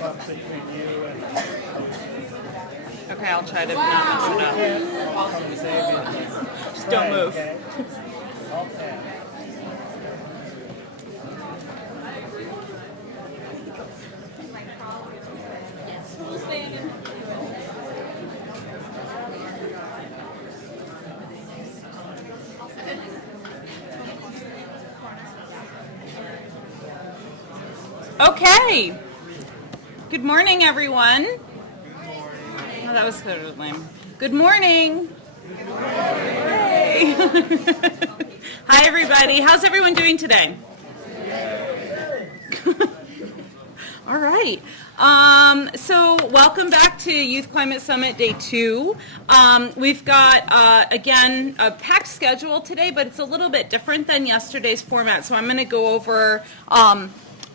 bump up between you and... Okay, I'll try to not mess it up. Come to save you. Just don't move. Okay. Okay. Okay. Good morning, everyone. Oh, that was sort of lame. Good morning. Good morning. Hey. Hi, everybody. How's everyone doing today? All right. So welcome back to Youth Climate Summit Day 2. We've got, again, a packed schedule today, but it's a little bit different than yesterday's format. So I'm going to go over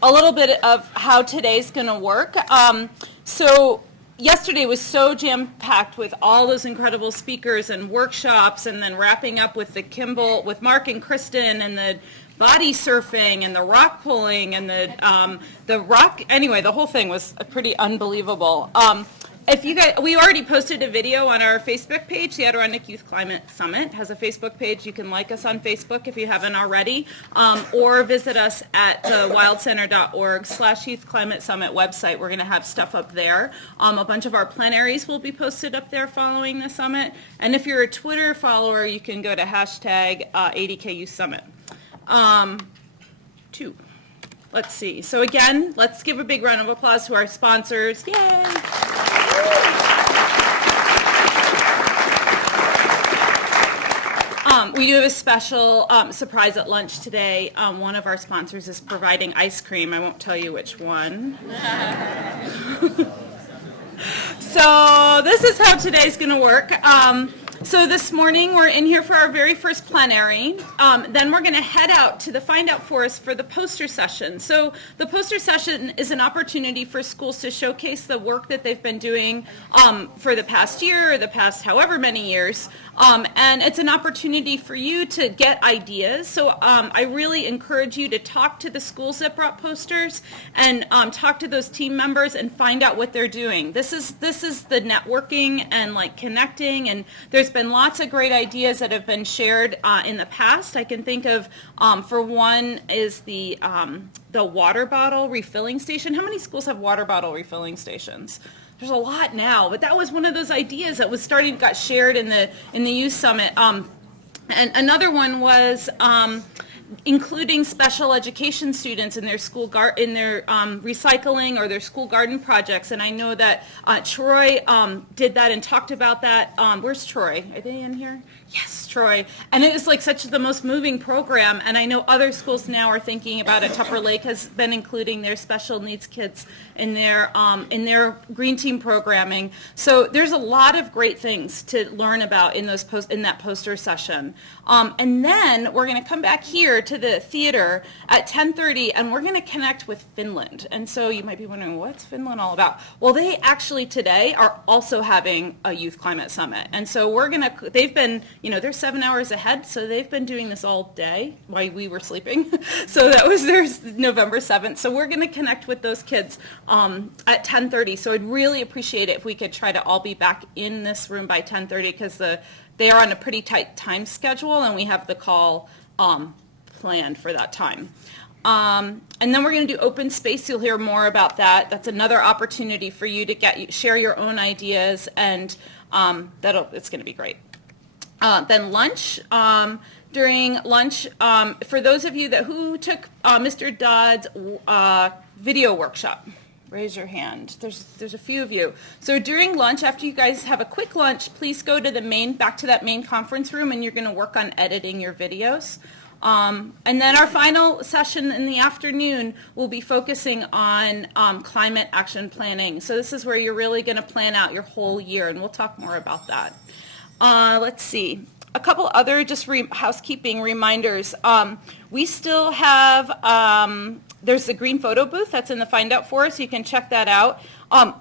a little bit of how today's going to work. So yesterday was so jam-packed with all those incredible speakers and workshops, and then wrapping up with with Mark and Kristin, and the body surfing and the rock pulling and the rock. Anyway, the whole thing was pretty unbelievable. If you guys, we already posted a video on our Facebook page. The Adirondack Youth Climate Summit has a Facebook page. You can like us on Facebook if you haven't already, or visit us at the wildcenter.org/Youth Climate Summit website. We're going to have stuff up there. A bunch of our plenaries will be posted up there following the summit. And if you're a Twitter follower, you can go to hashtag ADK Youth Summit. Let's see. So again, let's give a big round of applause to our sponsors. Yay! We do have a special surprise at lunch today. One of our sponsors is providing ice cream. I won't tell you which one. So this is how today's going to work. So this morning we're in here for our very first plenary. Then we're going to head out to the Find Out Forest for the poster session. So the poster session is an opportunity for schools to showcase the work that they've been doing for the past year or the past however many years. And it's an opportunity for you to get ideas. So I really encourage you to talk to the schools that brought posters and talk to those team members and find out what they're doing. This is the networking and like connecting, and there's been lots of great ideas that have been shared in the past. I can think of, for one, is the water bottle refilling station. How many schools have water bottle refilling stations? There's a lot now, but that was one of those ideas that got shared in the youth summit. And another one was including special education students in their school recycling or their school garden projects. And I know that Troy did that and talked about that. Where's Troy? Are they in here? Yes, Troy. And it is like such the most moving program. And I know other schools now are thinking about it. Tupper Lake has been including their special needs kids in their green team programming. So there's a lot of great things to learn about in that poster session. And then we're going to come back here to the theater at 10:30, and we're going to connect with Finland. And so you might be wondering, what's Finland all about? Well, they actually today are also having a Youth Climate Summit. And so they've been, they're 7 hours ahead, so they've been doing this all day while we were sleeping. So that was their November 7th. So we're going to connect with those kids at 10:30. So I'd really appreciate it if we could try to all be back in this room by 10:30, because they are on a pretty tight time schedule, and we have the call planned for that time. And then we're going to do open space. You'll hear more about that. That's another opportunity for you to share your own ideas, and it's going to be great. Then lunch. During lunch, for those of you who took Mr. Dodd's video workshop, raise your hand. There's a few of you. So during lunch, after you guys have a quick lunch, please go to back to that main conference room, and you're going to work on editing your videos. And then our final session in the afternoon will be focusing on climate action planning. So this is where you're really going to plan out your whole year, and we'll talk more about that. Let's see. A couple other just housekeeping reminders. We still have, there's the green photo booth that's in the Find Out Forest. You can check that out.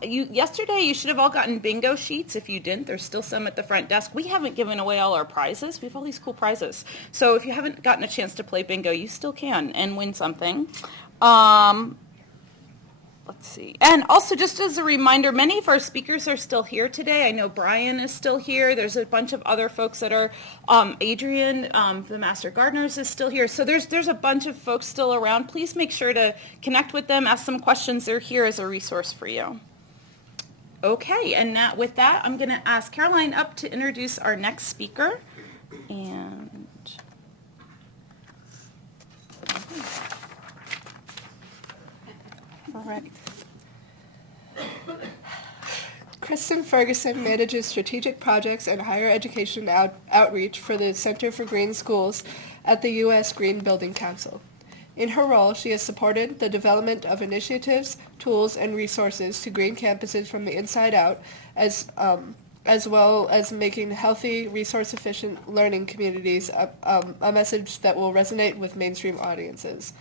Yesterday you should have all gotten bingo sheets. If you didn't, there's still some at the front desk. We haven't given away all our prizes. We have all these cool prizes. So if you haven't gotten a chance to play bingo, you still can and win something. let's see. And also, just as a reminder, many of our speakers are still here today. I know Brian is still here. There's a bunch of other folks that are, Adrian, the Master Gardeners is still here. So there's a bunch of folks still around. Please make sure to connect with them, ask some questions. They're here as a resource for you. Okay, and now with that, I'm going to ask Caroline up to introduce our next speaker. And all right. Kristin Ferguson manages strategic projects and higher education outreach for the Center for Green Schools at the U.S. Green Building Council. In her role, she has supported the development of initiatives, tools, and resources to green campuses from the inside out, as well as making healthy, resource-efficient learning communities a message that will resonate with mainstream audiences.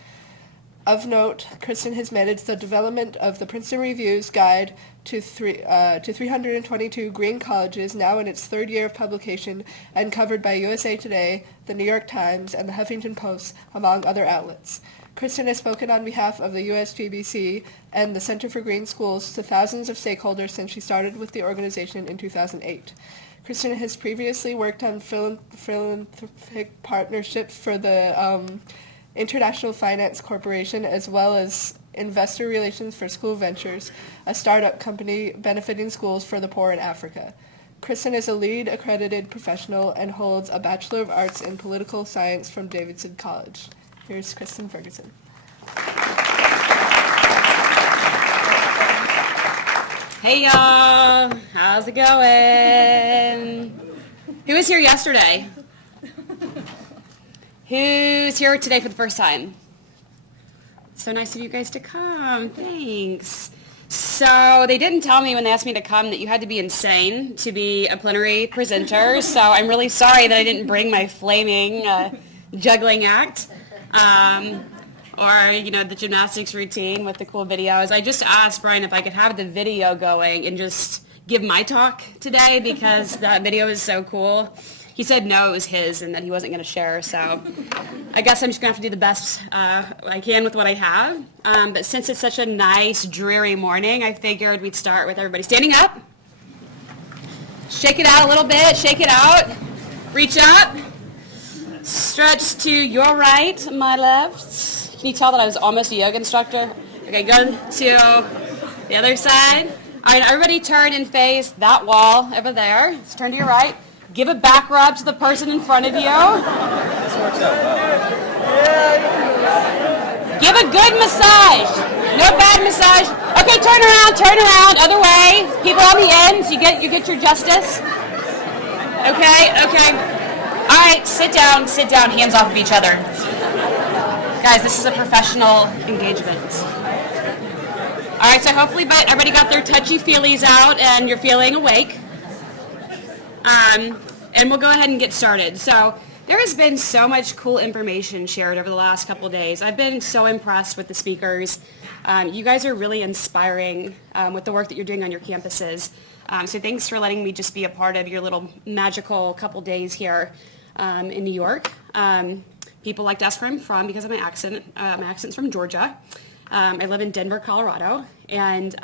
Of note, Kristin has managed the development of the Princeton Review's Guide to 322 Green Colleges, now in its third year of publication, and covered by USA Today, the New York Times, and the Huffington Post, among other outlets. Kristin has spoken on behalf of the USGBC and the Center for Green Schools to thousands of stakeholders since she started with the organization in 2008. Kristin has previously worked on philanthropic partnerships for the International Finance Corporation, as well as investor relations for School Ventures, a startup company benefiting schools for the poor in Africa. Kristin is a LEED accredited professional and holds a Bachelor of Arts in Political Science from Davidson College. Here's Kristin Ferguson. Hey y'all, how's it going? Who was here yesterday? Who's here today for the first time? So nice of you guys to come. Thanks. So they didn't tell me when they asked me to come that you had to be insane to be a plenary presenter. So I'm really sorry that I didn't bring my flaming juggling act or, the gymnastics routine with the cool videos. I just asked Brian if I could have the video going and just give my talk today because that video is so cool. He said no, it was his, and that he wasn't going to share, so I guess I'm just going to have to do the best I can with what I have. But since it's such a nice, dreary morning, I figured we'd start with everybody standing up. Shake it out a little bit, shake it out. Reach up. Stretch to your right, my left. Can you tell that I was almost a yoga instructor? Okay, go to the other side. All right, everybody turn and face that wall over there. Let's turn to your right. Give a back rub to the person in front of you. Give a good massage. No bad massage. Okay, turn around, other way. People on the ends, you get your justice. Okay. All right, sit down, hands off of each other. Guys, this is a professional engagement. All right, so hopefully everybody got their touchy-feelies out and you're feeling awake. And we'll go ahead and get started. So there has been so much cool information shared over the last couple of days. I've been so impressed with the speakers. You guys are really inspiring with the work that you're doing on your campuses. So thanks for letting me just be a part of your little magical couple days here in New York. People like to ask where I'm from because of my accent. My accent's from Georgia. I live in Denver, Colorado. And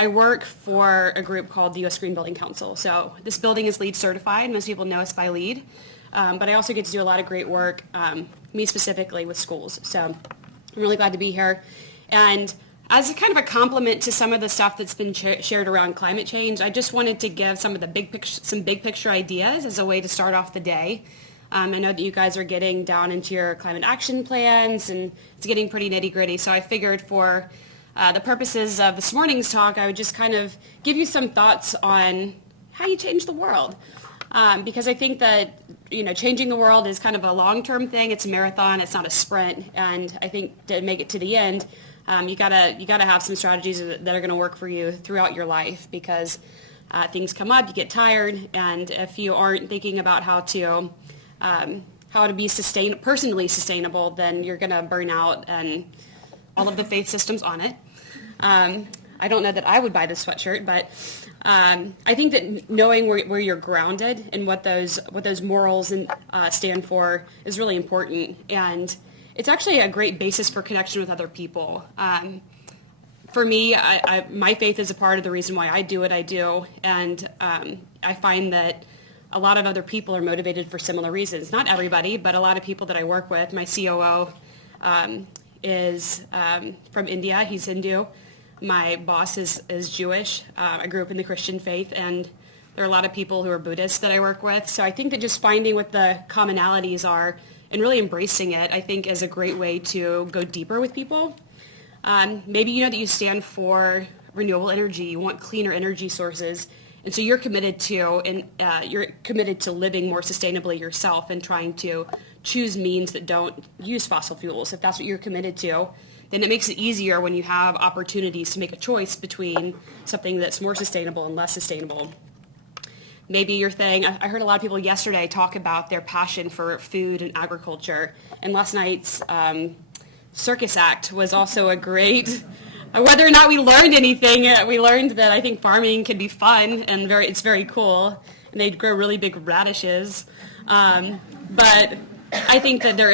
I work for a group called the U.S. Green Building Council. So this building is LEED certified. Most people know us by LEED. But I also get to do a lot of great work, me specifically, with schools. So I'm really glad to be here. And as a kind of a complement to some of the stuff that's been shared around climate change, I just wanted to give some of the big picture ideas as a way to start off the day. I know that you guys are getting down into your climate action plans, and it's getting pretty nitty-gritty. So I figured for the purposes of this morning's talk, I would just kind of give you some thoughts on how you change the world. Because I think that, changing the world is kind of a long-term thing. It's a marathon. It's not a sprint. And I think to make it to the end, you gotta have some strategies that are going to work for you throughout your life because things come up, you get tired, and if you aren't thinking about how to be personally sustainable, then you're going to burn out and all of the faith systems on it. I don't know that I would buy this sweatshirt, but I think that knowing where you're grounded and what those morals stand for is really important, and it's actually a great basis for connection with other people. for me, my faith is a part of the reason why I do what I do, and I find that a lot of other people are motivated for similar reasons. Not everybody, but a lot of people that I work with. My COO is from India. He's Hindu. My boss is Jewish. I grew up in the Christian faith, and there are a lot of people who are Buddhists that I work with. So I think that just finding what the commonalities are and really embracing it, I think, is a great way to go deeper with people. Maybe you know that you stand for renewable energy. You want cleaner energy sources. And so you're committed to living more sustainably yourself and trying to choose means that don't use fossil fuels. If that's what you're committed to, then it makes it easier when you have opportunities to make a choice between something that's more sustainable and less sustainable. Maybe your thing, I heard a lot of people yesterday talk about their passion for food and agriculture. And last night's Circus Act was also a great, whether or not we learned anything, we learned that I think farming can be fun and it's very cool. And they grow really big radishes. But I think that there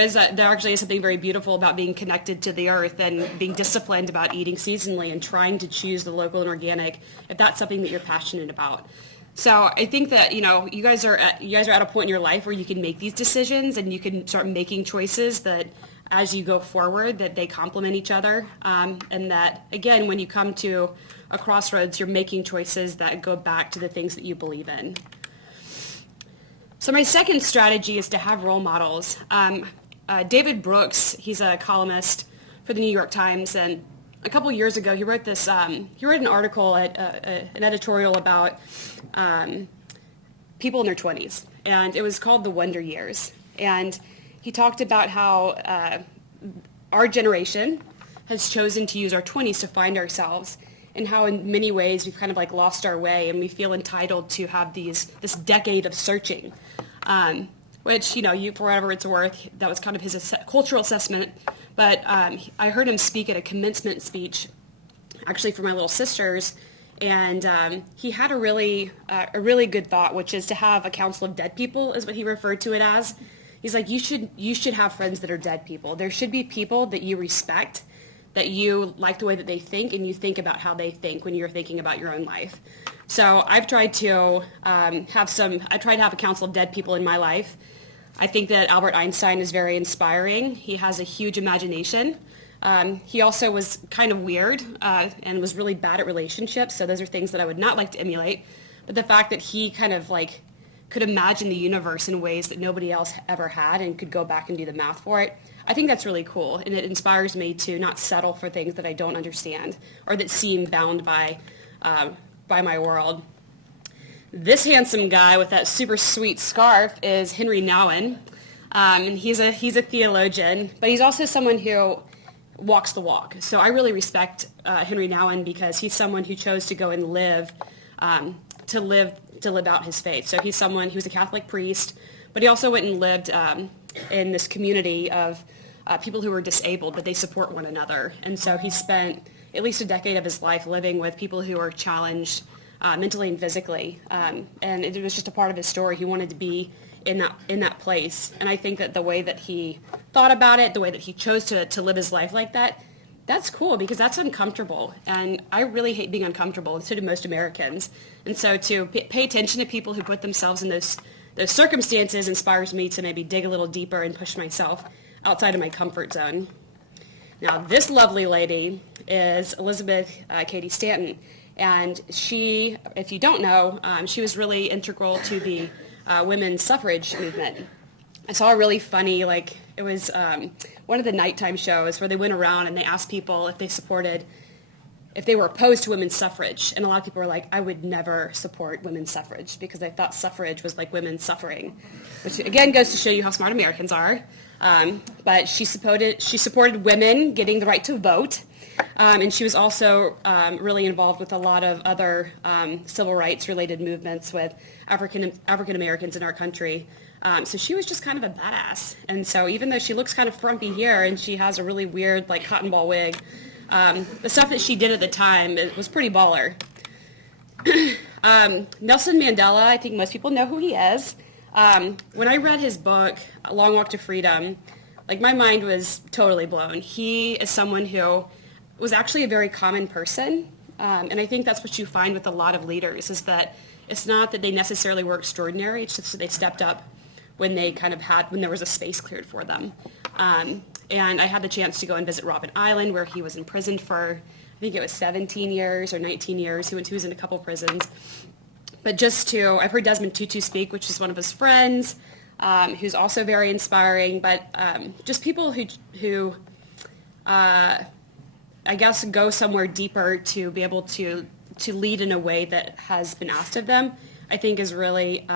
actually is something very beautiful about being connected to the earth and being disciplined about eating seasonally and trying to choose the local and organic if that's something that you're passionate about. So I think that, you guys are at a point in your life where you can make these decisions and you can start making choices that as you go forward, that they complement each other. And that, again, when you come to a crossroads, you're making choices that go back to the things that you believe in. So my second strategy is to have role models. David Brooks, he's a columnist for the New York Times, and a couple years ago he wrote an article, an editorial about people in their 20s, and it was called The Wonder Years. And he talked about how our generation has chosen to use our 20s to find ourselves, and how in many ways we've kind of like lost our way and we feel entitled to have this decade of searching, which, for whatever it's worth, that was kind of his cultural assessment. But I heard him speak at a commencement speech, actually for my little sisters, and he had a really good thought, which is to have a council of dead people, is what he referred to it as. He's like, you should have friends that are dead people. There should be people that you respect, that you like the way that they think, and you think about how they think when you're thinking about your own life. So I've tried to have a council of dead people in my life. I think that Albert Einstein is very inspiring. He has a huge imagination. He also was kind of weird and was really bad at relationships, so those are things that I would not like to emulate. But the fact that he kind of like could imagine the universe in ways that nobody else ever had and could go back and do the math for it, I think that's really cool, and it inspires me to not settle for things that I don't understand or that seem bound by my world. This handsome guy with that super sweet scarf is Henry Nouwen, and he's a theologian, but he's also someone who walks the walk. So I really respect Henry Nouwen because he's someone who chose to go and live out his faith. So he was a Catholic priest, but he also went and lived in this community of people who were disabled, but they support one another. And so he spent at least a decade of his life living with people who are challenged mentally and physically. And it was just a part of his story. He wanted to be in that place. And I think that the way that he thought about it, the way that he chose to live his life like that, that's cool because that's uncomfortable. And I really hate being uncomfortable, and so do most Americans. And so to pay attention to people who put themselves in those circumstances inspires me to maybe dig a little deeper and push myself outside of my comfort zone. Now, this lovely lady is Elizabeth Cady Stanton. And she, if you don't know, she was really integral to the women's suffrage movement. I saw a really funny, it was one of the nighttime shows where they went around and they asked people if they were opposed to women's suffrage. And a lot of people were like, I would never support women's suffrage because I thought suffrage was like women suffering, which again goes to show you how smart Americans are. But she supported women getting the right to vote. And she was also really involved with a lot of other civil rights related movements with African Americans in our country. So she was just kind of a badass. And so even though she looks kind of frumpy here and she has a really weird cotton ball wig, the stuff that she did at the time, it was pretty baller. Nelson Mandela, I think most people know who he is. When I read his book, A Long Walk to Freedom, my mind was totally blown. He is someone who was actually a very common person. And I think that's what you find with a lot of leaders, is that it's not that they necessarily were extraordinary, it's just that they stepped up when they when there was a space cleared for them. And I had the chance to go and visit Robben Island, where he was imprisoned for, I think it was 17 years or 19 years. He was in a couple prisons. But I've heard Desmond Tutu speak, which is one of his friends, who's also very inspiring. But just people who I guess, go somewhere deeper to be able to lead in a way that has been asked of them, I think is really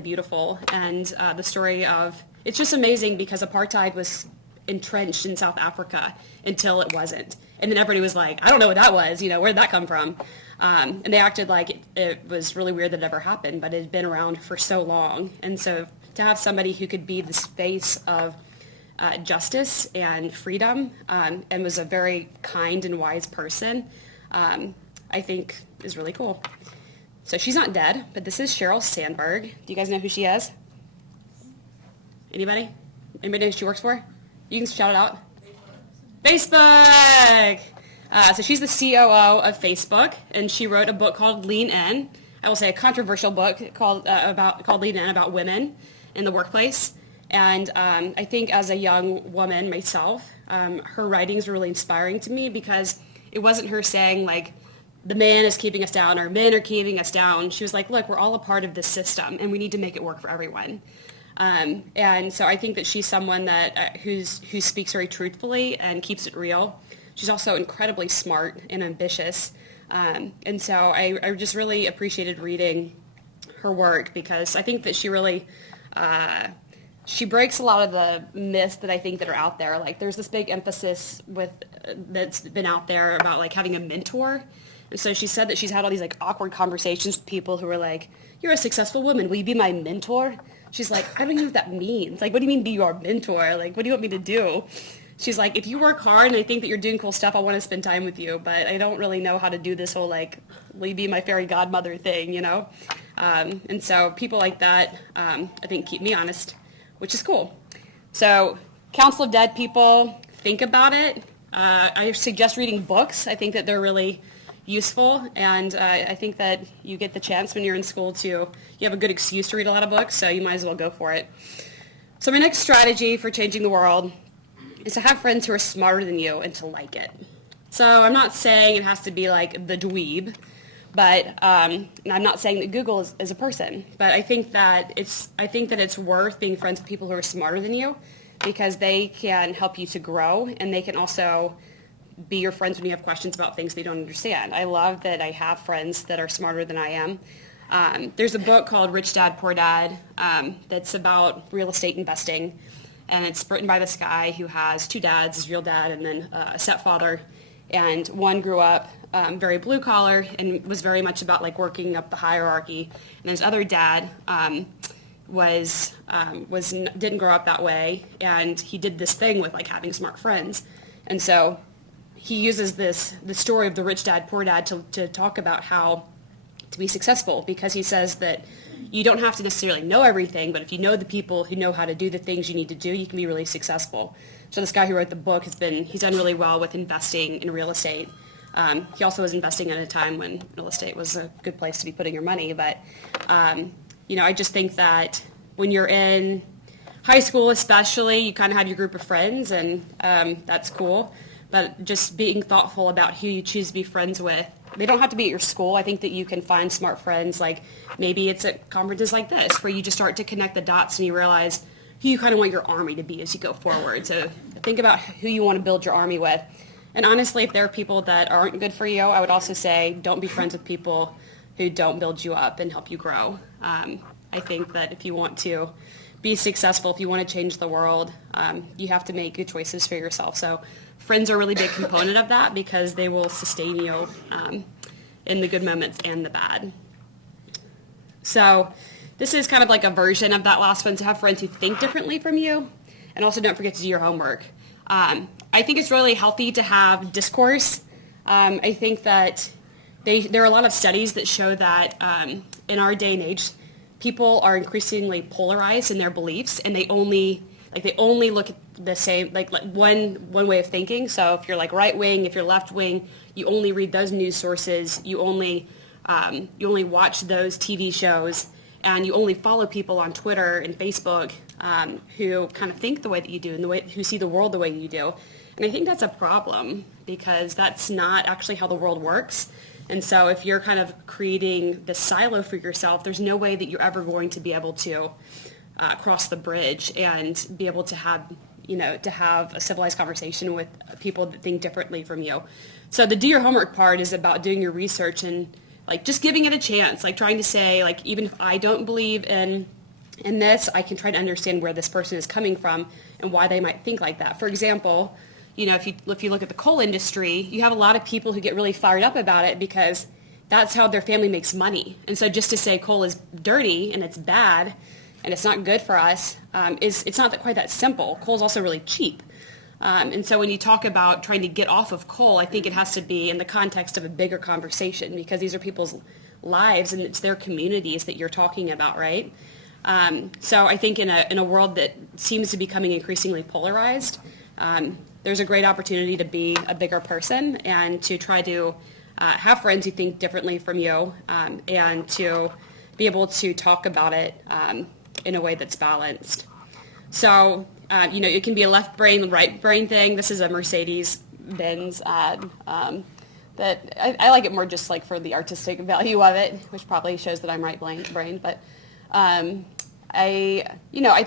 beautiful. And the story of, it's just amazing because apartheid was entrenched in South Africa until it wasn't. And then everybody was like, I don't know what that was, where'd that come from? And they acted like it was really weird that it ever happened, but it had been around for so long. And so to have somebody who could be the face of justice and freedom, and was a very kind and wise person, I think is really cool. So she's not dead, but this is Sheryl Sandberg. Do you guys know who she is? Anybody? Anybody know who she works for? You can shout it out. Facebook! So she's the COO of Facebook, and she wrote a book called Lean In. I will say a controversial book called Lean In, about women in the workplace. And I think as a young woman myself, her writings were really inspiring to me, because it wasn't her saying like, the man is keeping us down or men are keeping us down. She was like, look, we're all a part of this system and we need to make it work for everyone. And so I think that she's someone that who speaks very truthfully and keeps it real. She's also incredibly smart and ambitious. And so I just really appreciated reading her work, because I think that she really, she breaks a lot of the myths that I think that are out there. Like, there's this big emphasis that's been out there about like having a mentor. And so she said that she's had all these like awkward conversations with people who are like, you're a successful woman, will you be my mentor? She's like, I don't even know what that means. Like, what do you mean be your mentor? Like, what do you want me to do? She's like, if you work hard and I think that you're doing cool stuff, I want to spend time with you, but I don't really know how to do this whole like, will you be my fairy godmother thing, And so people like that, I think, keep me honest, which is cool. So Council of Dead people, think about it. I suggest reading books. I think that they're really useful, and I think that you get the chance when you're in school you have a good excuse to read a lot of books, so you might as well go for it. So my next strategy for changing the world is to have friends who are smarter than you and to like it. So I'm not saying it has to be like the dweeb, but and I'm not saying that Google is a person, but I think that it's worth being friends with people who are smarter than you, because they can help you to grow, and they can also be your friends when you have questions about things they don't understand. I love that I have friends that are smarter than I am. There's a book called Rich Dad, Poor Dad that's about real estate investing, and it's written by this guy who has two dads, his real dad and then a stepfather, and one grew up very blue collar and was very much about like working up the hierarchy, and his other dad didn't grow up that way, and he did this thing with like having smart friends. And so he uses the story of the rich dad, poor dad to talk about how to be successful, because he says that you don't have to necessarily know everything, but if you know the people who know how to do the things you need to do, you can be really successful. So this guy who wrote the book he's done really well with investing in real estate. He also was investing at a time when real estate was a good place to be putting your money. But, I just think that when you're in high school especially, you kind of have your group of friends, and that's cool. But just being thoughtful about who you choose to be friends with. They don't have to be at your school. I think that you can find smart friends. Like maybe it's at conferences like this where you just start to connect the dots and you realize who you kind of want your army to be as you go forward. So think about who you want to build your army with. And honestly, if there are people that aren't good for you, I would also say don't be friends with people who don't build you up and help you grow. I think that if you want to be successful, if you want to change the world, you have to make good choices for yourself. So friends are a really big component of that, because they will sustain you in the good moments and the bad. So this is kind of like a version of that last one, to have friends who think differently from you, and also don't forget to do your homework. I think it's really healthy to have discourse. I think that there are a lot of studies that show that in our day and age, people are increasingly polarized in their beliefs, and they only look at the same, like one way of thinking. So if you're like right wing, if you're left wing, you only read those news sources, you only watch those TV shows, and you only follow people on Twitter and Facebook who kind of think the way that you do and who see the world the way you do. And I think that's a problem because that's not actually how the world works. And so if you're kind of creating this silo for yourself, there's no way that you're ever going to be able to cross the bridge and be able to have a civilized conversation with people that think differently from you. So the do your homework part is about doing your research and like just giving it a chance, like trying to say, like, even if I don't believe in this, I can try to understand where this person is coming from and why they might think like that. For example, if you look at the coal industry, you have a lot of people who get really fired up about it because that's how their family makes money. And so just to say coal is dirty and it's bad and it's not good for us, it's not quite that simple. Coal is also really cheap. And so when you talk about trying to get off of coal, I think it has to be in the context of a bigger conversation because these are people's lives and it's their communities that you're talking about, right? So I think in a world that seems to be becoming increasingly polarized, there's a great opportunity to be a bigger person and to try to have friends who think differently from you and to be able to talk about it in a way that's balanced. So, it can be a left brain, right brain thing. This is a Mercedes-Benz ad that I like it more just like for the artistic value of it, which probably shows that I'm right brain. But I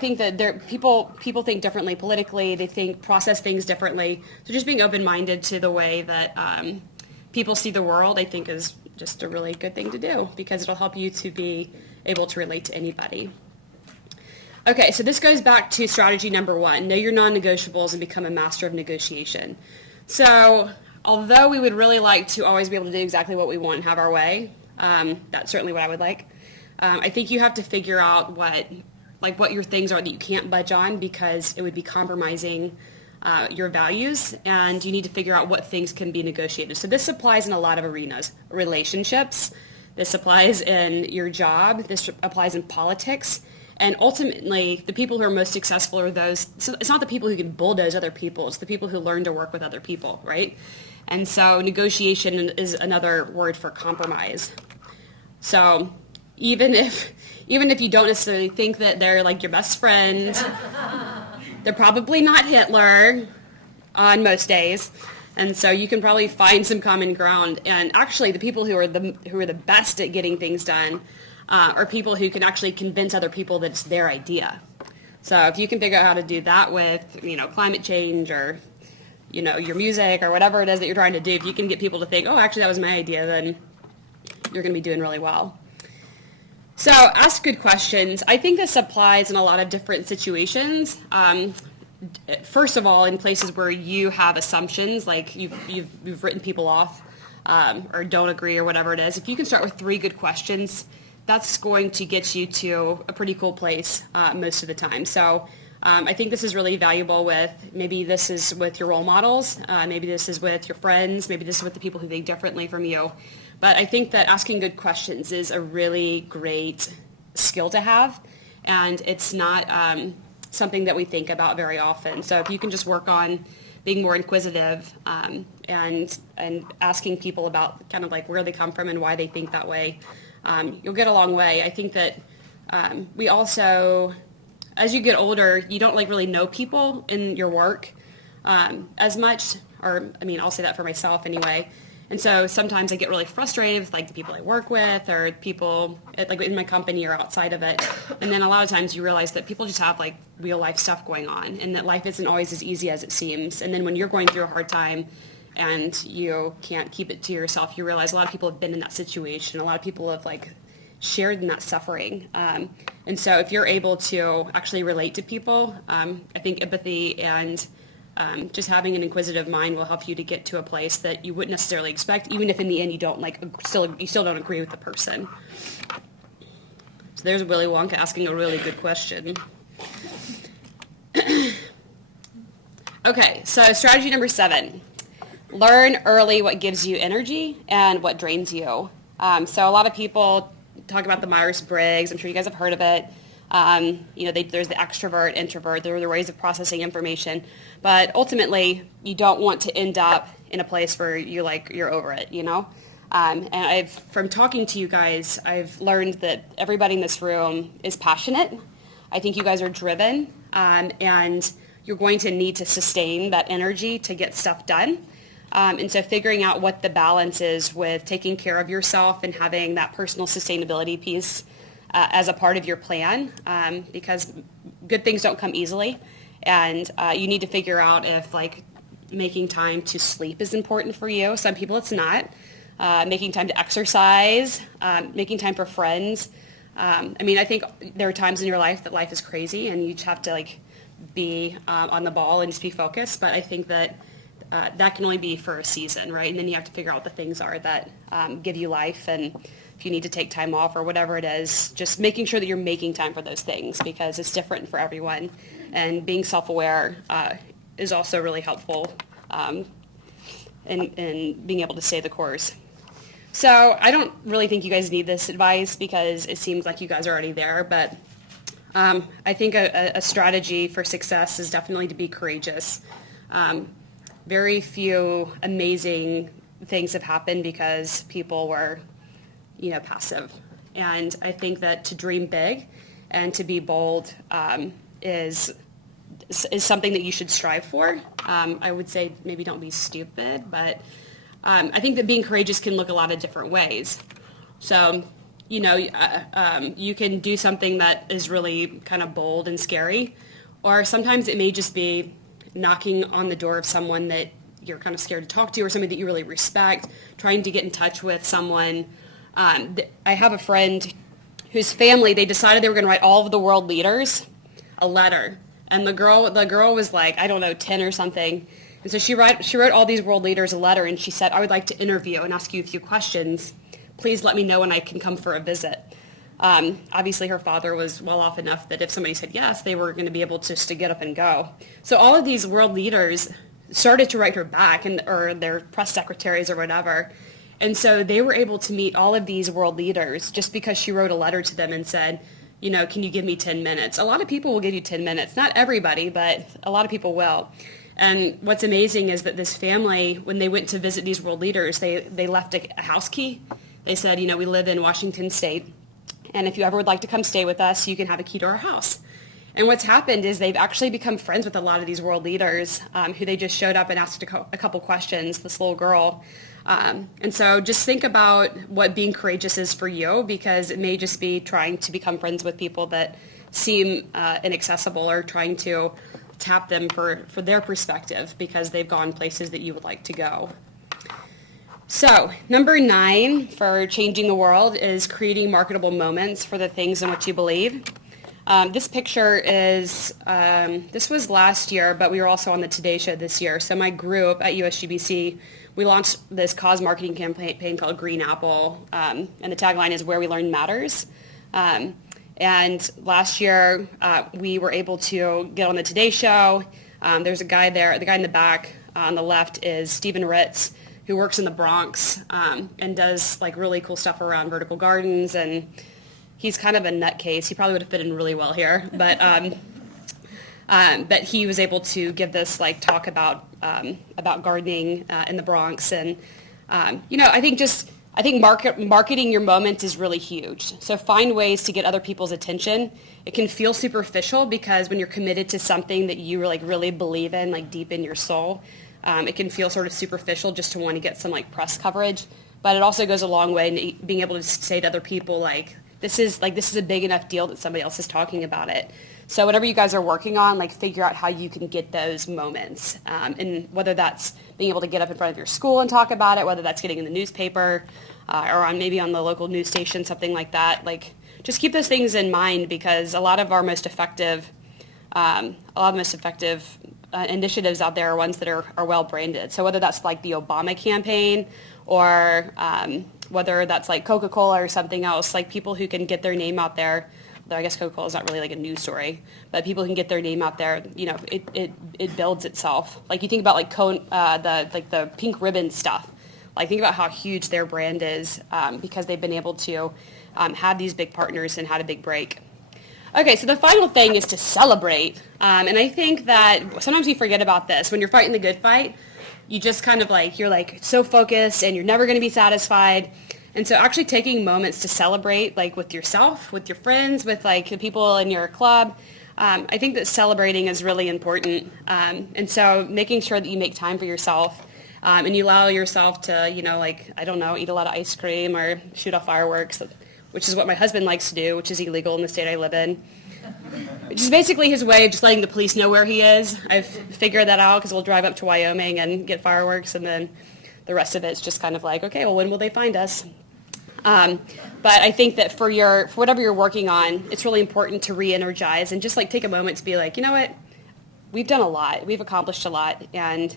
think that people think differently politically. They process things differently. So just being open-minded to the way that people see the world, I think, is just a really good thing to do because it'll help you to be able to relate to anybody. Okay, so this goes back to strategy number 1, know your non-negotiables and become a master of negotiation. So although we would really like to always be able to do exactly what we want and have our way, that's certainly what I would like, I think you have to figure out what your things are that you can't budge on because it would be compromising your values, and you need to figure out what things can be negotiated. So this applies in a lot of arenas. Relationships, this applies in your job, this applies in politics. And ultimately, the people who are most successful are those, so it's not the people who can bulldoze other people, it's the people who learn to work with other people, right? And so negotiation is another word for compromise. So even if you don't necessarily think that they're like your best friend, they're probably not Hitler on most days. And so you can probably find some common ground. And actually, the people who are the best at getting things done are people who can actually convince other people that it's their idea. So if you can figure out how to do that with, climate change or, your music or whatever it is that you're trying to do, if you can get people to think, oh, actually that was my idea, then you're going to be doing really well. So ask good questions. I think this applies in a lot of different situations. First of all, in places where you have assumptions, like you've written people off or don't agree or whatever it is. If you can start with 3 good questions, that's going to get you to a pretty cool place most of the time. So I think this is really valuable maybe this is with your role models, maybe this is with your friends, maybe this is with the people who think differently from you. But I think that asking good questions is a really great skill to have, and it's not something that we think about very often. So if you can just work on being more inquisitive and asking people about kind of like where they come from and why they think that way, you'll get a long way. I think that we also, as you get older, you don't really know people in your work as much, I'll say that for myself anyway. And so sometimes I get really frustrated with the people I work with or people in my company or outside of it. And then a lot of times you realize that people just have real life stuff going on and that life isn't always as easy as it seems. And then when you're going through a hard time and you can't keep it to yourself, you realize a lot of people have been in that situation. A lot of people have shared in that suffering. And so if you're able to actually relate to people, I think empathy and just having an inquisitive mind will help you to get to a place that you wouldn't necessarily expect, even if in the end you don't you still don't agree with the person. So there's Willy Wonka asking a really good question. Okay, so strategy number 7. Learn early what gives you energy and what drains you. So a lot of people talk about the Myers-Briggs. I'm sure you guys have heard of it. There's the extrovert, introvert, there are the ways of processing information. But ultimately, you don't want to end up in a place where you're over it, And from talking to you guys, I've learned that everybody in this room is passionate. I think you guys are driven, and you're going to need to sustain that energy to get stuff done. And so figuring out what the balance is with taking care of yourself and having that personal sustainability piece as a part of your plan, because good things don't come easily. And you need to figure out if making time to sleep is important for you. Some people it's not. Making time to exercise, making time for friends. I think there are times in your life that life is crazy and you just have to be on the ball and just be focused. But I think that that can only be for a season, right? And then you have to figure out what the things are that give you life. And if you need to take time off or whatever it is, just making sure that you're making time for those things because it's different for everyone. And being self-aware is also really helpful in being able to stay the course. So I don't really think you guys need this advice because it seems like you guys are already there, but I think a strategy for success is definitely to be courageous. Very few amazing things have happened because people were, passive. And I think that to dream big and to be bold is something that you should strive for. I would say maybe don't be stupid, but I think that being courageous can look a lot of different ways. So, you can do something that is really kind of bold and scary, or sometimes it may just be knocking on the door of someone that you're kind of scared to talk to or somebody that you really respect, trying to get in touch with someone. I have a friend whose family, they decided they were going to write all of the world leaders a letter. And the girl was 10 or something. And so she wrote all these world leaders a letter, and she said, I would like to interview and ask you a few questions. Please let me know when I can come for a visit. Obviously, her father was well off enough that if somebody said yes, they were going to be able just to get up and go. So all of these world leaders started to write her back, or their press secretaries or whatever. And so they were able to meet all of these world leaders just because she wrote a letter to them and said, can you give me 10 minutes? A lot of people will give you 10 minutes. Not everybody, but a lot of people will. And what's amazing is that this family, when they went to visit these world leaders, they left a house key. They said, we live in Washington State, and if you ever would like to come stay with us, you can have a key to our house. And what's happened is they've actually become friends with a lot of these world leaders who they just showed up and asked a couple questions, this little girl. And so just think about what being courageous is for you, because it may just be trying to become friends with people that seem inaccessible, or trying to tap them for their perspective because they've gone places that you would like to go. So number 9 for changing the world is creating marketable moments for the things in which you believe. This picture is, this was last year, but we were also on the Today Show this year. So my group at USGBC, we launched this cause marketing campaign called Green Apple, and the tagline is "Where We Learn Matters." And last year, we were able to get on the Today Show. There's a guy there. The guy in the back on the left is Stephen Ritz, who works in the Bronx and does really cool stuff around vertical gardens. And he's kind of a nutcase. He probably would have fit in really well here, but he was able to give this talk about gardening in the Bronx. And I think marketing your moments is really huge. So find ways to get other people's attention. It can feel superficial because when you're committed to something that you really believe in, deep in your soul, it can feel sort of superficial just to want to get some press coverage. But it also goes a long way in being able to say to other people this is a big enough deal that somebody else is talking about it. So whatever you guys are working on, figure out how you can get those moments. And whether that's being able to get up in front of your school and talk about it, whether that's getting in the newspaper or on the local news station, something like that. Just keep those things in mind, because a lot of our most effective initiatives out there are ones that are well branded. So whether that's the Obama campaign, or whether that's Coca-Cola or something else, people who can get their name out there. Though I guess Coca-Cola is not really a news story, but people can get their name out there. It builds itself. You think about the pink ribbon stuff. Think about how huge their brand is because they've been able to have these big partners and had a big break. Okay, so the final thing is to celebrate. And I think that sometimes we forget about this. When you're fighting the good fight, you just kind of like, you're like so focused and you're never going to be satisfied. And so actually taking moments to celebrate, like with yourself, with your friends, with like the people in your club, I think that celebrating is really important. And so making sure that you make time for yourself and you allow yourself to, like, I don't know, eat a lot of ice cream or shoot off fireworks, which is what my husband likes to do, which is illegal in the state I live in. Which is basically his way of just letting the police know where he is. I've figured that out because we'll drive up to Wyoming and get fireworks, and then the rest of it's just kind of like, okay, well, when will they find us? But I think that for whatever you're working on, it's really important to re-energize and just like take a moment to be like, you know what, we've done a lot, we've accomplished a lot, and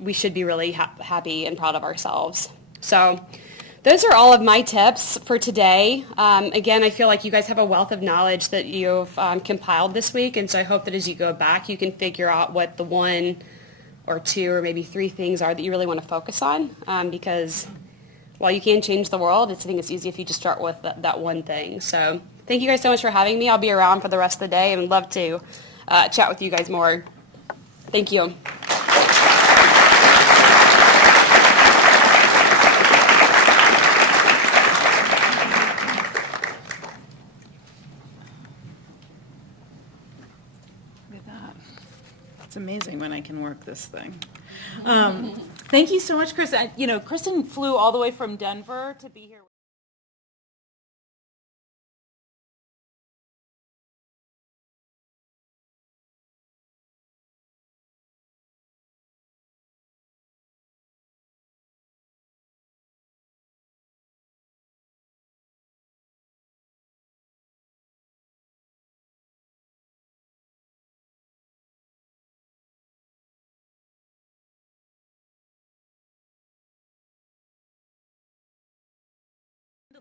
we should be really happy and proud of ourselves. So those are all of my tips for today. Again, I feel like you guys have a wealth of knowledge that you've compiled this week, and so I hope that as you go back, you can figure out what the 1 or 2 or maybe 3 things are that you really want to focus on, because while you can change the world, I think it's easy if you just start with that one thing. So thank you guys so much for having me. I'll be around for the rest of the day and would love to chat with you guys more. Thank you. Look at that. It's amazing when I can work this thing. Thank you so much, Kristin. Kristin flew all the way from Denver to be here.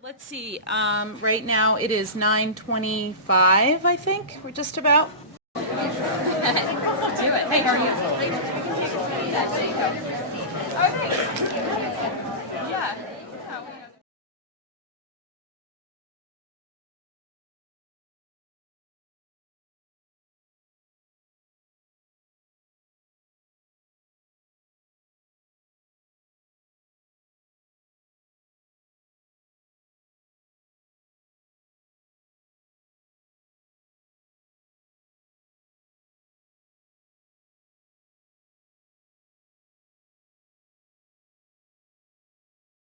Let's see, right now it is 9:25, I think, we're just about. Do it. Hey, how are you?